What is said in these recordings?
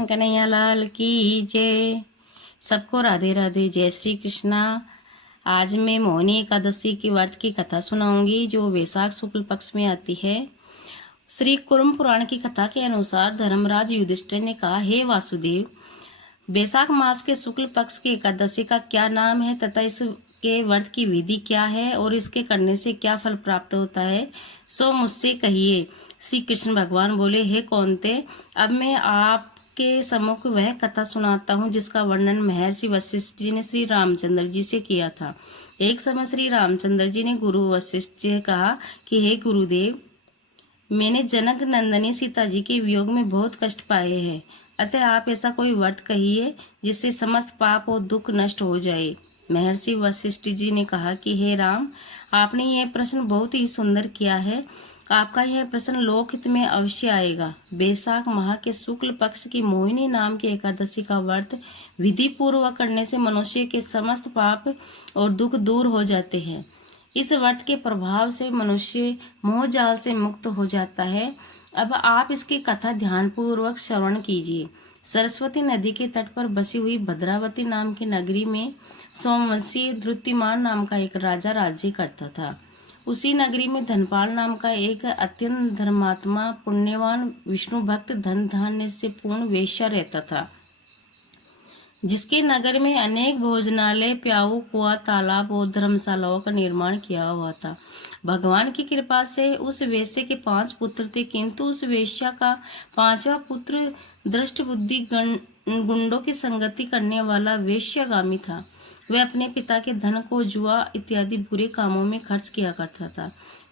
कृष्ण कन्हैया लाल की जय। सबको राधे राधे, जय श्री कृष्णा। आज मैं मोहिनी एकादशी की व्रत की कथा सुनाऊंगी जो वैशाख शुक्ल पक्ष में आती है। श्री कुर्म पुराण की कथा के अनुसार धर्मराज युधिष्ठिर ने कहा, हे वासुदेव, वैशाख मास के शुक्ल पक्ष की एकादशी का क्या नाम है तथा इसके व्रत की विधि क्या है और इसके करने से क्या फल प्राप्त होता है, सो मुझसे कहिए। श्री कृष्ण भगवान बोले, हे कौन्ते, अब मैं आपके सम्मुख वह कथा सुनाता हूँ जिसका वर्णन महर्षि वशिष्ठ जी ने श्री रामचंद्र जी से किया था। एक समय श्री रामचंद्र जी ने गुरु वशिष्ठ जी से कहा कि हे गुरुदेव, मैंने जनक नंदनी सीता जी के वियोग में बहुत कष्ट पाए हैं, अतः आप ऐसा कोई व्रत कहिए जिससे समस्त पाप और दुख नष्ट हो जाए। महर्षि वशिष्ठ जी ने कहा कि हे राम, आपने यह प्रश्न बहुत ही सुंदर किया है। आपका यह प्रश्न लोकहित में अवश्य आएगा। वैशाख माह के शुक्ल पक्ष की मोहिनी नाम की एकादशी का व्रत विधि पूर्वक करने से मनुष्य के समस्त पाप और दुख दूर हो जाते हैं। इस व्रत के प्रभाव से मनुष्य मोह जाल से मुक्त हो जाता है। अब आप इसकी कथा ध्यानपूर्वक श्रवण कीजिए। सरस्वती नदी के तट पर बसी हुई भद्रावती नाम की नगरी में सोमवंशी धृतिमान नाम का एक राजा राज्य करता था। उसी नगरी में धनपाल नाम का एक अत्यंत धर्मात्मा, पुण्यवान, विष्णु भक्त, धन धान्य से पूर्ण वेश्या रहता था, जिसके नगर में अनेक भोजनालय, प्याऊ, कुआ, तालाब और धर्मशालाओं का निर्माण किया हुआ था। भगवान की कृपा से उस वेश्या के 5 पुत्र थे, किंतु उस वेश्या का 5वां पुत्र दृष्ट बुद्धि गुंडों की संगति करने वाला वेश्यागामी था। वह अपने पिता के धन को जुआ इत्यादि बुरे कामों में खर्च किया करता था।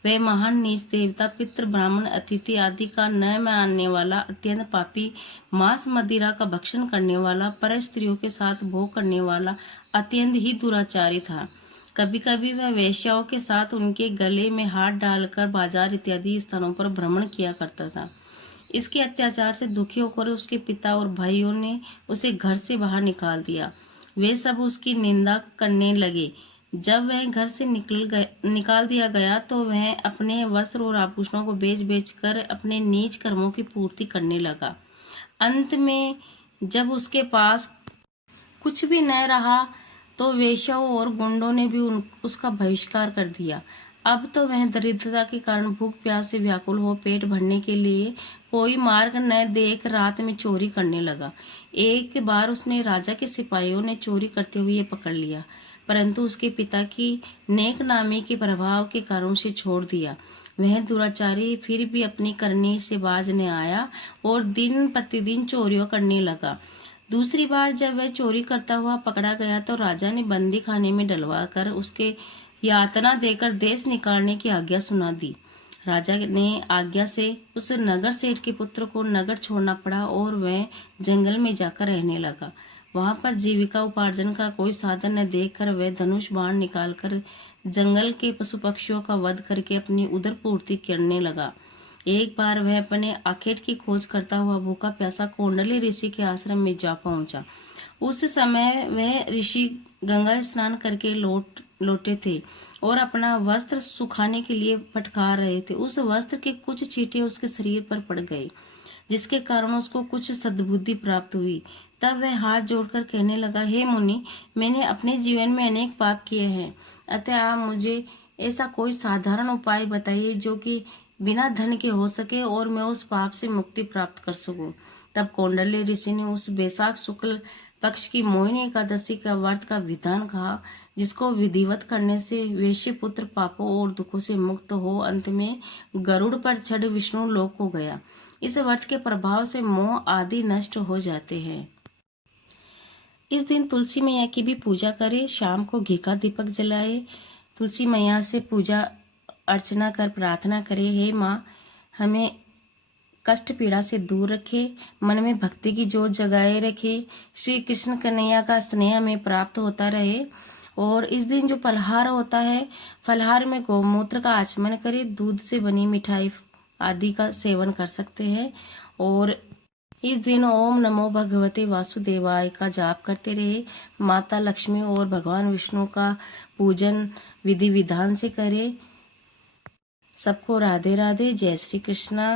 वह महान नीच देवता, पितृ, ब्राह्मण, अतिथि आदि का न मानने वाला, अत्यंत पापी, मांस मदिरा का भक्षण करने वाला, पर स्त्रियों के साथ भोग करने वाला अत्यंत ही दुराचारी था। कभी कभी वह वेश्याओं के साथ उनके गले में हाथ डालकर बाजार इत्यादि स्थानों पर भ्रमण किया करता था। इसके अत्याचार से दुखी होकर उसके पिता और भाइयों ने उसे घर से बाहर निकाल दिया। वे सब उसकी निंदा करने लगे। जब वह घर से निकाल दिया गया तो वह अपने वस्त्र और आभूषणों को बेच कर अपने नीच कर्मों की पूर्ति करने लगा। अंत में जब उसके पास कुछ भी न रहा तो वेश्याओं और गुंडों ने भी उसका बहिष्कार कर दिया। अब तो वह दरिद्रता के कारण भूख प्यास से व्याकुल हो पेट भरने के लिए कोई मार्ग न देख रात में चोरी करने लगा। एक बार उसने राजा के सिपाहियों ने चोरी करते हुए पकड़ लिया, परंतु उसके पिता की नेक नामी के प्रभाव के कारण उसे छोड़ दिया। वह दुराचारी फिर भी अपनी करनी से बाज न आया और दिन प्रतिदिन चोरियों करने लगा। दूसरी बार जब वह चोरी करता हुआ पकड़ा गया तो राजा ने बंदी खाने में डलवा कर उसके यातना देकर देश निकालने की आज्ञा सुना दी। राजा ने आज्ञा से उस नगर सेठ के पुत्र को नगर छोड़ना पड़ा और वह जंगल में जाकर रहने लगा। वहां पर जीविका उपार्जन का कोई साधन न देखकर वह धनुष बाण निकालकर जंगल के पशु पक्षियों का वध करके अपनी उदर पूर्ति करने लगा। एक बार वह अपने आखेट की खोज करता हुआ भूखा प्यासा कौंडल्य ऋषि के आश्रम में जा पहुंचा। उस समय वह ऋषि गंगा स्नान करके लौटे थे और अपना वस्त्र सुखाने के लिए फटकार रहे थे। उस वस्त्र के कुछ छींटे उसके शरीर पर पड़ गए, जिसके कारण उसको कुछ सद्बुद्धि प्राप्त हुई। तब वह हाथ जोड़कर कहने लगा, हे मुनि, मैंने अपने जीवन में अनेक पाप किए हैं, अतः आप मुझे ऐसा कोई साधारण उपाय बताइए जो कि बिना धन के हो सके और मैं उस पाप से मुक्ति प्राप्त कर सकूं। तब कौंडल्य ऋषि ने उस वैशाख शुक्ल पक्ष की मोहिनी एकादशी का व्रत का विधान कहा, जिसको विधिवत करने से वेश्य पुत्र पापों और दुखों से मुक्त हो अंत में गरुड़ पर चढ़ विष्णु लोक को गया। इस व्रत के प्रभाव से मोह आदि नष्ट हो जाते हैं। इस दिन तुलसी मैया की भी पूजा करें। शाम को घी का दीपक जलाए, तुलसी मैया से पूजा अर्चना कर प्रार्थना करें, हे माँ, हमें कष्ट पीड़ा से दूर रखे, मन में भक्ति की जोत जगाए रखे, श्री कृष्ण कन्हैया का स्नेह हमें प्राप्त होता रहे। और इस दिन जो फलहार होता है, फलहार में गौमूत्र का आचमन करें, दूध से बनी मिठाई आदि का सेवन कर सकते हैं। और इस दिन ओम नमो भगवते वासुदेवाय का जाप करते रहे। माता लक्ष्मी और भगवान विष्णु का पूजन विधि विधान से करें। सबको राधे राधे, जय श्री कृष्णा।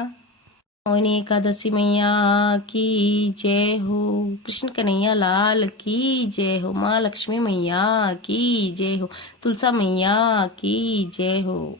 मौनी एकादशी मैया की जय हो। कृष्ण कन्हैया लाल की जय हो। माँ लक्ष्मी मैया की जय हो। तुलसा मैया की जय हो।